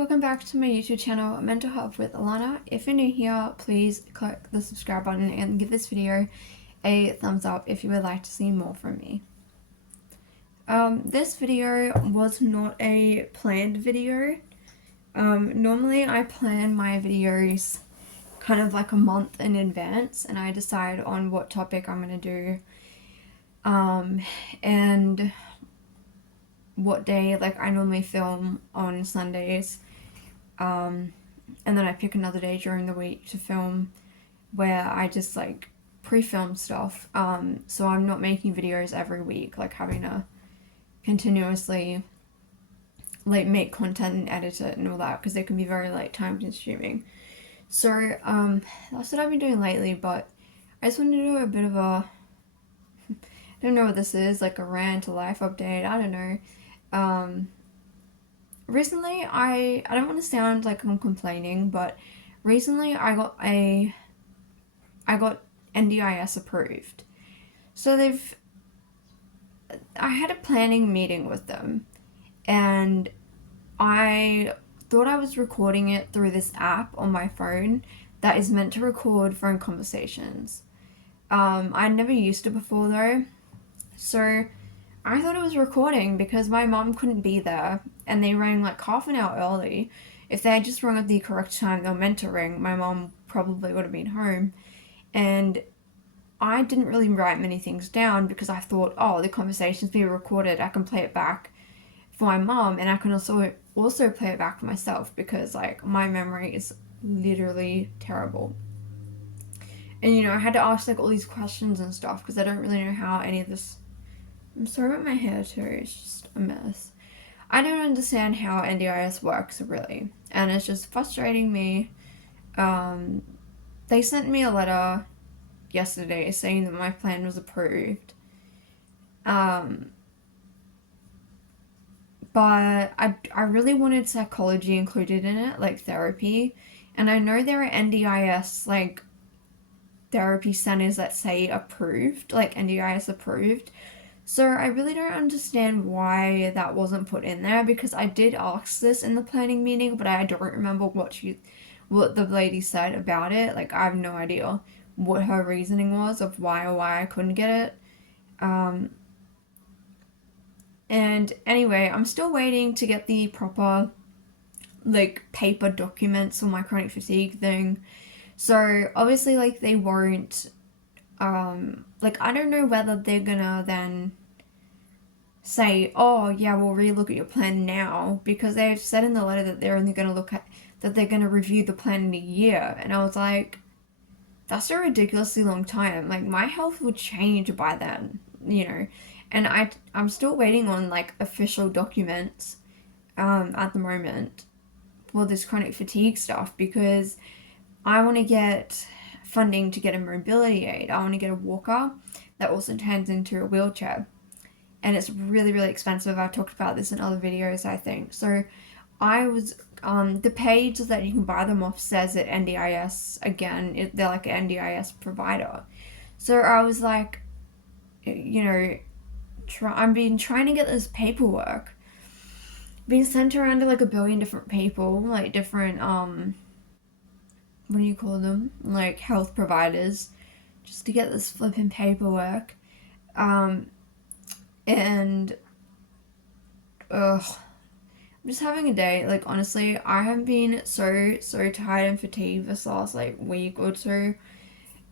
welcome back to my YouTube channel, Mental Health with Alana. If you're new here, please click the subscribe button and give this video a thumbs up if you would like to see more from me. This video was not a planned video. Normally I plan my videos kind of like a month in advance and I decide on what topic I'm going to do and what day. Like I normally film on Sundays, and then I pick another day during the week to film where I just like pre-film stuff, so I'm not making videos every week, like having to continuously like make content and edit it and all that, because it can be very like time consuming. So that's what I've been doing lately, but I just wanted to do a bit of a I don't know what this is, like a rant, a life update, I don't know. Recently I don't want to sound like I'm complaining, but recently I got NDIS approved. So I had a planning meeting with them, and I thought I was recording it through this app on my phone that is meant to record phone conversations. I'd never used it before though, so I thought it was recording because my mom couldn't be there and they rang like half an hour early. If they had just rung at the correct time they were meant to ring, my mom probably would have been home. And I didn't really write many things down because I thought, oh, the conversation's being recorded, I can play it back for my mom, and I can also play it back for myself because like my memory is literally terrible. And I had to ask like all these questions and stuff because I don't really know how any of this. I'm sorry about my hair too, it's just a mess. I don't understand how NDIS works really, and it's just frustrating me. They sent me a letter yesterday saying that my plan was approved. But I really wanted psychology included in it, like therapy. And I know there are NDIS like therapy centers that say approved, like NDIS approved. So I really don't understand why that wasn't put in there, because I did ask this in the planning meeting, but I don't remember what the lady said about it. Like I have no idea what her reasoning was of why I couldn't get it. And anyway, I'm still waiting to get the proper like paper documents for my chronic fatigue thing. So obviously like they won't like I don't know whether they're gonna then say, oh yeah, we'll relook at your plan now, because they've said in the letter that they're only gonna they're gonna review the plan in a year. And I was like, that's a ridiculously long time. Like my health would change by then. And I'm still waiting on like official documents at the moment for this chronic fatigue stuff, because I want to get funding to get a mobility aid. I want to get a walker that also turns into a wheelchair, and it's really, really expensive. I've talked about this in other videos, I think. So I was the page that you can buy them off says that NDIS, again, they're like an NDIS provider. So I was like, I've been trying to get this paperwork being sent around to like a billion different people, like different what do you call them, like health providers, just to get this flipping paperwork. And I'm just having a day. Like honestly, I have been so tired and fatigued this last like week or two.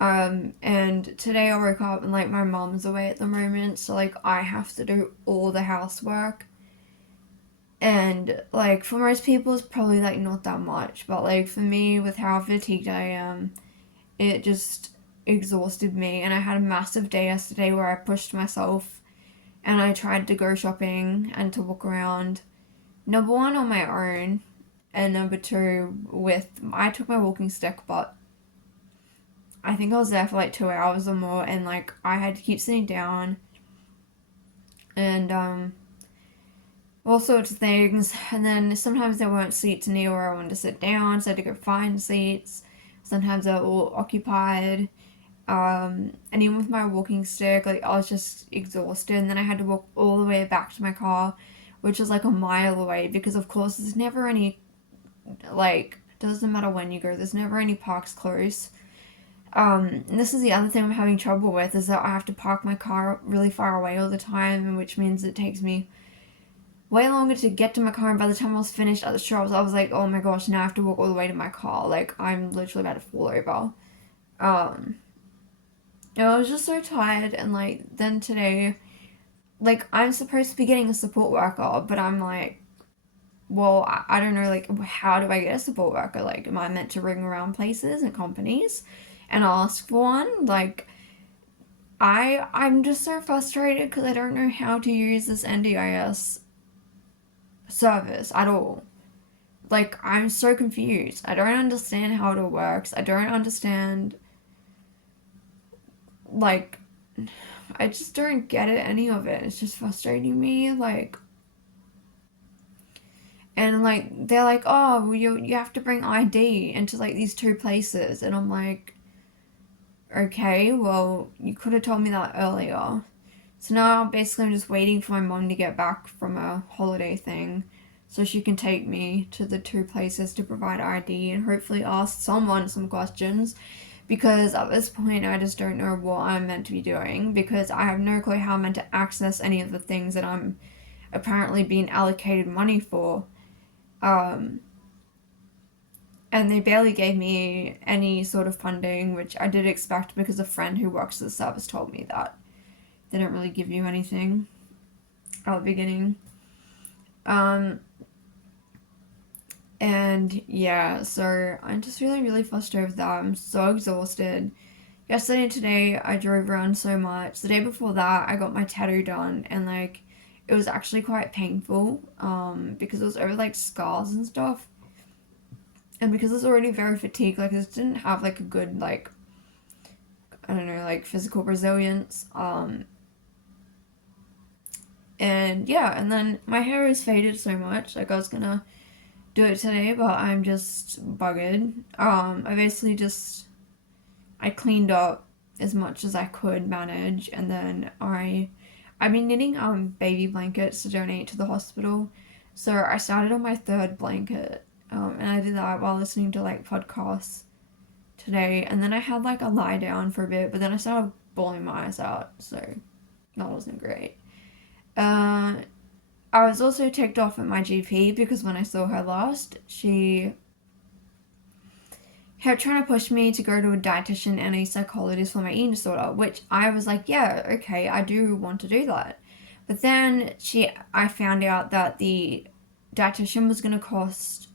And today I woke up and like my mom's away at the moment, so like I have to do all the housework. And like for most people it's probably like not that much, but like for me, with how fatigued I am, it just exhausted me. And I had a massive day yesterday where I pushed myself and I tried to go shopping and to walk around. Number one, on my own, and number two, I took my walking stick, but I think I was there for like 2 hours or more, and like I had to keep sitting down and all sorts of things. And then sometimes there weren't seats near where I wanted to sit down, so I had to go find seats. Sometimes they're all occupied. And even with my walking stick, like I was just exhausted, and then I had to walk all the way back to my car, which was like a mile away, because of course there's never any Like, doesn't matter when you go, there's never any parks close. And this is the other thing I'm having trouble with, is that I have to park my car really far away all the time, which means it takes me way longer to get to my car. And by the time I was finished at the shops, I was like, oh my gosh, now I have to walk all the way to my car. Like, I'm literally about to fall over. Um, and I was just so tired. And like, then today, like, I'm supposed to be getting a support worker, but I'm like, well, I don't know, like, how do I get a support worker? Like, am I meant to ring around places and companies and ask for one? Like, I'm just so frustrated because I don't know how to use this NDIS service at all. Like, I'm so confused. I don't understand how it all works. I don't understand, like, I just don't get it, any of it. It's just frustrating me. Like, and like, they're like, oh, well, you have to bring ID into like these two places. And I'm like, okay, well, you could have told me that earlier. So now basically I'm just waiting for my mom to get back from a holiday thing so she can take me to the two places to provide ID and hopefully ask someone some questions, because at this point I just don't know what I'm meant to be doing, because I have no clue how I'm meant to access any of the things that I'm apparently being allocated money for. Um, and they barely gave me any sort of funding, which I did expect because a friend who works at the service told me that they don't really give you anything at the beginning. Um, and yeah, so I'm just really, really frustrated with that. I'm so exhausted. Yesterday and today, I drove around so much. The day before that, I got my tattoo done, and like, it was actually quite painful, because it was over like scars and stuff. And because I was already very fatigued, like, I just didn't have like a good, like, I don't know, like physical resilience. And yeah, and then my hair is faded so much. Like, I was gonna do it today, but I'm just buggered. I basically just I cleaned up as much as I could manage, and then I've been knitting baby blankets to donate to the hospital. So I started on my third blanket, and I did that while listening to like podcasts today. And then I had like a lie down for a bit, but then I started bawling my eyes out, so that wasn't great. Uh, I was also ticked off at my GP because when I saw her last, she kept trying to push me to go to a dietitian and a psychologist for my eating disorder, which I was like, yeah, okay, I do want to do that. But then I found out that the dietitian was going to cost,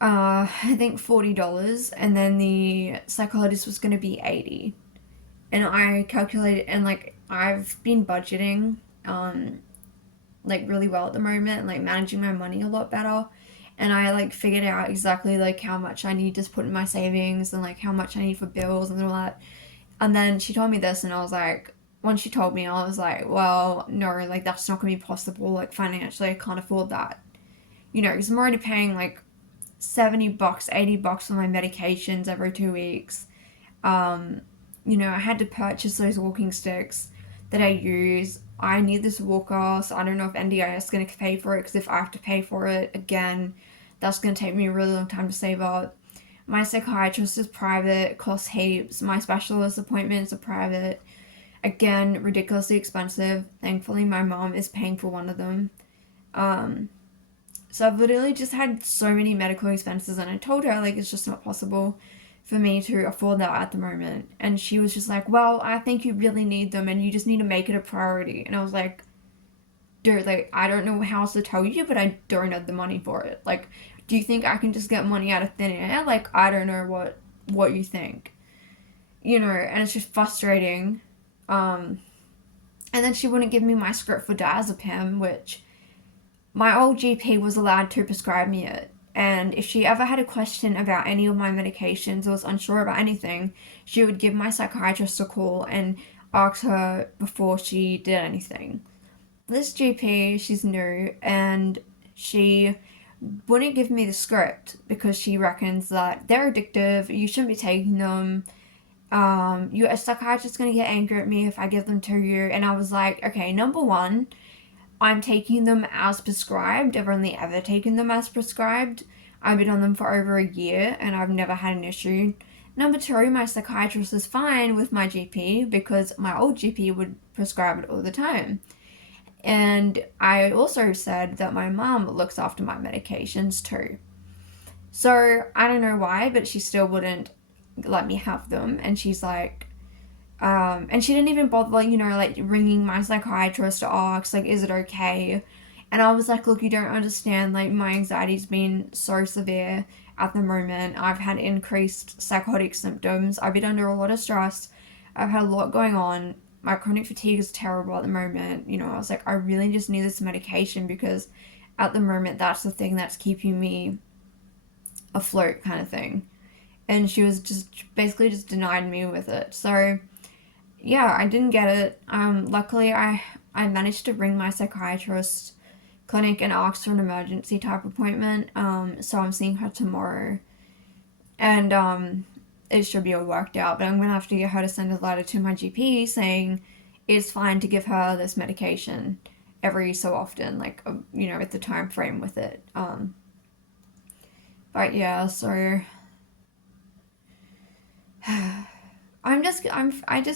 I think $40, and then the psychologist was going to be 80. And I calculated, and like, I've been budgeting, like really well at the moment, and like managing my money a lot better. And I like figured out exactly like how much I need to put in my savings and like how much I need for bills and all that. And then she told me this, and I was like, when she told me, I was like, well, no, like that's not gonna be possible. Like financially, I can't afford that. You know, because I'm already paying like $70, $80 for my medications every 2 weeks. Um, you know, I had to purchase those walking sticks that I use. I need this walker, so I don't know if NDIS is going to pay for it, because if I have to pay for it again, that's going to take me a really long time to save up. My psychiatrist is private, costs heaps. My specialist appointments are private. Again, ridiculously expensive. Thankfully, my mom is paying for one of them. Um, so I've literally just had so many medical expenses, and I told her, like, it's just not possible for me to afford that at the moment. And she was just like, well, I think you really need them and you just need to make it a priority. And I was like, dude, like, I don't know how else to tell you, but I don't have the money for it. Like, do you think I can just get money out of thin air? Like, I don't know what you think. You know, and it's just frustrating. Um, and then she wouldn't give me my script for diazepam, which my old GP was allowed to prescribe me it. And if she ever had a question about any of my medications or was unsure about anything, she would give my psychiatrist a call and ask her before she did anything. This GP, she's new, and she wouldn't give me the script because she reckons that they're addictive, you shouldn't be taking them. A psychiatrist's gonna get angry at me if I give them to you. And I was like, okay, number one, I'm taking them as prescribed. I've only ever taken them as prescribed. I've been on them for over a year and I've never had an issue. Number two, my psychiatrist is fine with my GP because my old GP would prescribe it all the time. And I also said that my mom looks after my medications too. So I don't know why, but she still wouldn't let me have them. And she's like, and she didn't even bother, like, like ringing my psychiatrist to ask, like, is it okay? And I was like, look, you don't understand. Like, my anxiety's been so severe at the moment. I've had increased psychotic symptoms. I've been under a lot of stress. I've had a lot going on. My chronic fatigue is terrible at the moment. I was like, I really just need this medication because at the moment that's the thing that's keeping me afloat, kind of thing. And she was just basically just denied me with it. So yeah, I didn't get it. Luckily, I managed to ring my psychiatrist clinic and ask for an emergency type appointment. So I'm seeing her tomorrow, and it should be all worked out. But I'm gonna have to get her to send a letter to my GP saying it's fine to give her this medication every so often, like with the time frame with it. But yeah, so I just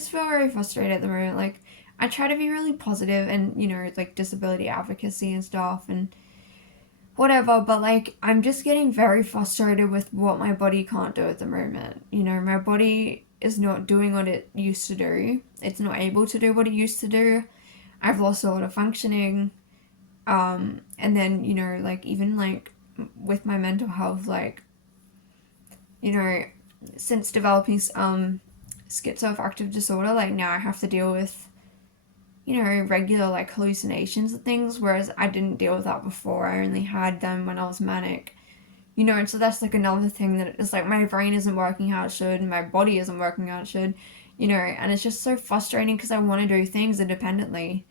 feel very frustrated at the moment. Like, I try to be really positive and like disability advocacy and stuff and whatever, but like I'm just getting very frustrated with what my body can't do at the moment. My body is not doing what it used to do. It's not able to do what it used to do. I've lost a lot of functioning. And then like even like with my mental health, like you know since developing schizoaffective disorder, like now I have to deal with regular like hallucinations and things, whereas I didn't deal with that before. I only had them when I was manic. And so that's like another thing that it's like my brain isn't working how it should, and my body isn't working how it should, and it's just so frustrating because I want to do things independently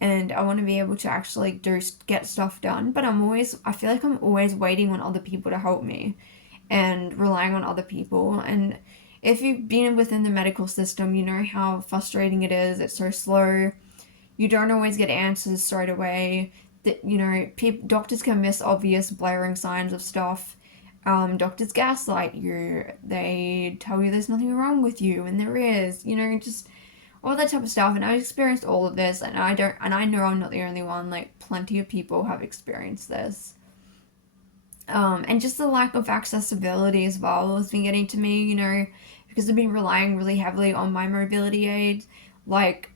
and I want to be able to actually get stuff done, but I feel like I'm always waiting on other people to help me and relying on other people. And if you've been within the medical system, you know how frustrating it is. It's so slow. You don't always get answers straight away. That doctors can miss obvious blaring signs of stuff. Doctors gaslight you. They tell you there's nothing wrong with you, and there is. Just all that type of stuff. And I've experienced all of this, and I know I'm not the only one. Like, plenty of people have experienced this. And just the lack of accessibility as well has been getting to me, because I've been relying really heavily on my mobility aids, like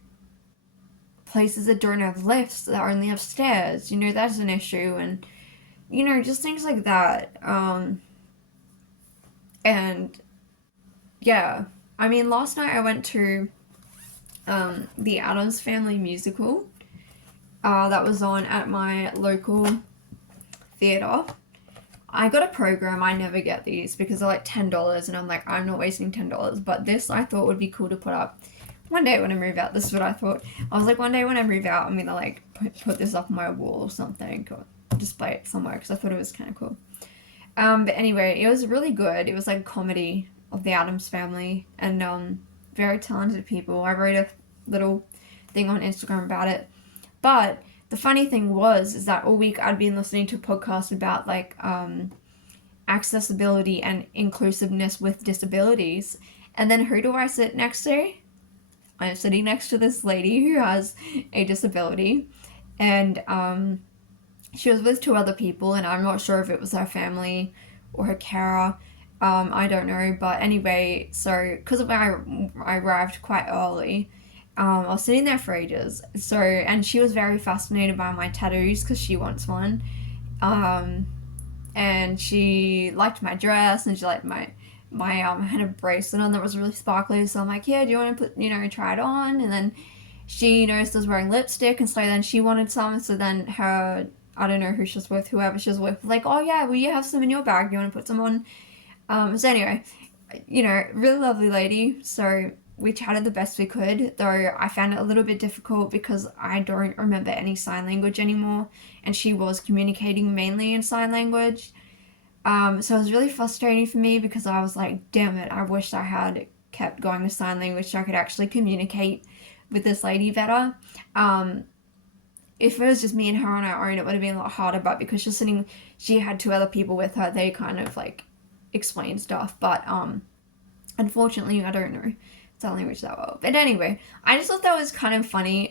places that don't have lifts, that only have stairs, that's an issue, and, just things like that. And yeah, I mean, last night I went to the Addams Family musical that was on at my local theatre. I got a program. I never get these because they're like $10, and I'm like, I'm not wasting $10. But this I thought would be cool to put up one day when I move out. This is what I thought. I was like, one day when I move out, I'm gonna like put this up on my wall or something, or display it somewhere because I thought it was kind of cool. But anyway, it was really good. It was like a comedy of the Addams Family, and very talented people. I wrote a little thing on Instagram about it. But the funny thing is that all week I'd been listening to a podcast about like accessibility and inclusiveness with disabilities. And then who do I sit next to? I'm sitting next to this lady who has a disability. And she was with two other people, and I'm not sure if it was her family or her carer. I don't know. But anyway, so because I arrived quite early, I was sitting there for ages. So, and she was very fascinated by my tattoos because she wants one. Um, and she liked my dress, and she liked my I had a bracelet on that was really sparkly. So I'm like, yeah, do you want to try it on? And then she noticed I was wearing lipstick, and so then she wanted some. So then I don't know who she was with, whoever she was with, like, oh yeah, well, you have some in your bag. Do you want to put some on? So anyway, really lovely lady. So we chatted the best we could, though I found it a little bit difficult because I don't remember any sign language anymore, and she was communicating mainly in sign language. So it was really frustrating for me because I was like, damn it, I wish I had kept going to sign language so I could actually communicate with this lady better. Um, if it was just me and her on our own, it would have been a lot harder. But because she had two other people with her, they kind of like explained stuff. But unfortunately, I don't know sign language that well. But anyway, I just thought that was kind of funny.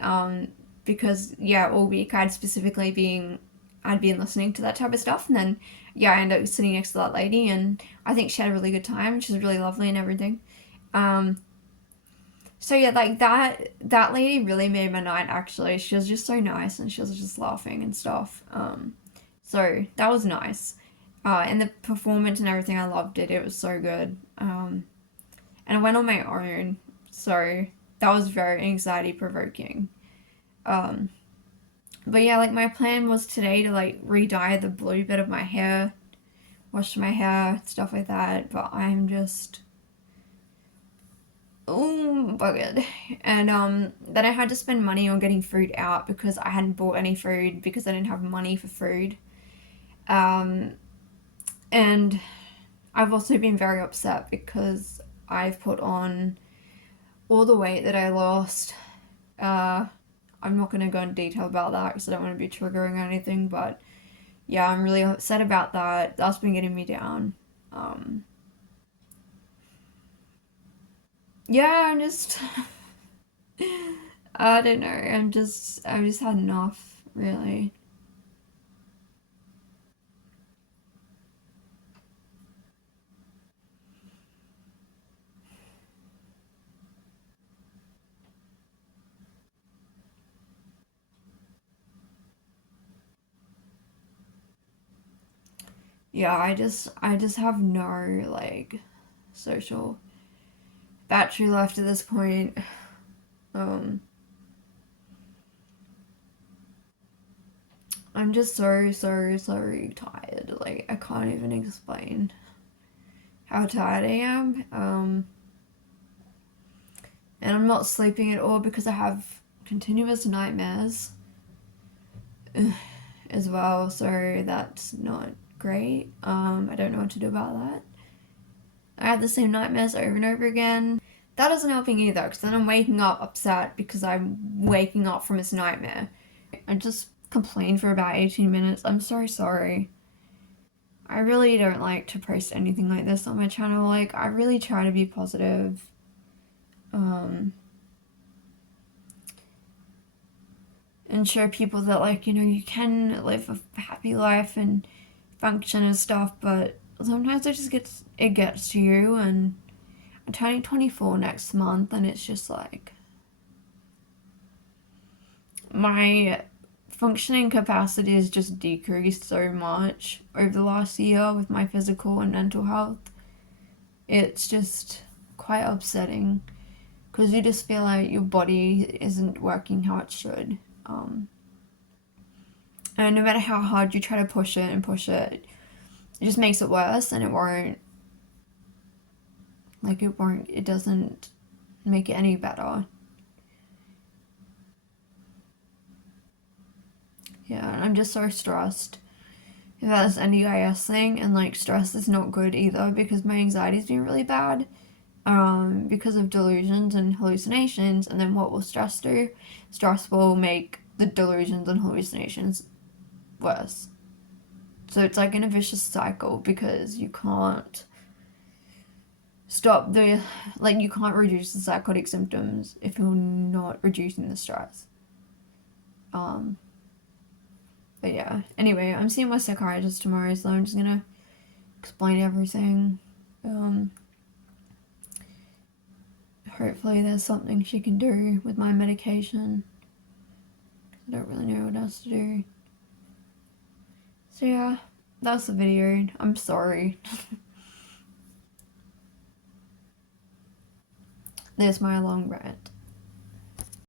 Because yeah, all week I'd been listening to that type of stuff, and then yeah, I ended up sitting next to that lady, and I think she had a really good time. She was really lovely and everything. Um, so yeah, like that lady really made my night actually. She was just so nice and she was just laughing and stuff. So that was nice. And the performance and everything, I loved it. It was so good. And I went on my own, so that was very anxiety provoking. Um, but yeah, like my plan was today to like re-dye the blue bit of my hair, wash my hair, stuff like that. But I'm just buggered. And then I had to spend money on getting food out because I hadn't bought any food because I didn't have money for food. Um, and I've also been very upset because I've put on all the weight that I lost. Uh, I'm not going to go into detail about that because I don't want to be triggering or anything, but yeah, I'm really upset about that. That's been getting me down. Um, yeah, I'm just I don't know. I've just had enough, really. Yeah, I just have no like social battery left at this point. Um, I'm just so tired. Like I can't even explain how tired I am. And I'm not sleeping at all because I have continuous nightmares as well. So that's not great. I don't know what to do about that. I have the same nightmares over and over again. That isn't helping either because then I'm waking up upset because I'm waking up from this nightmare. I just complained for about 18 minutes. I'm so sorry. I really don't like to post anything like this on my channel. Like, I really try to be positive. Um, and show people that, like, you know, you can live a happy life and function and stuff, but sometimes it gets to you, and I'm turning 24 next month, and it's just like my functioning capacity has just decreased so much over the last year with my physical and mental health. It's just quite upsetting because you just feel like your body isn't working how it should. And no matter how hard you try to push it and push it, it just makes it worse, and it doesn't make it any better. Yeah, and I'm just so stressed about this NDIS thing, and like stress is not good either because my anxiety's been really bad. Because of delusions and hallucinations, and then what will stress do? Stress will make the delusions and hallucinations worse. So it's like in a vicious cycle because you can't stop the like you can't reduce the psychotic symptoms if you're not reducing the stress. Um, but yeah. Anyway, I'm seeing my psychiatrist tomorrow, so I'm just gonna explain everything. Um, Hopefully there's something she can do with my medication. I don't really know what else to do. So yeah, that's the video. I'm sorry. There's my long rant.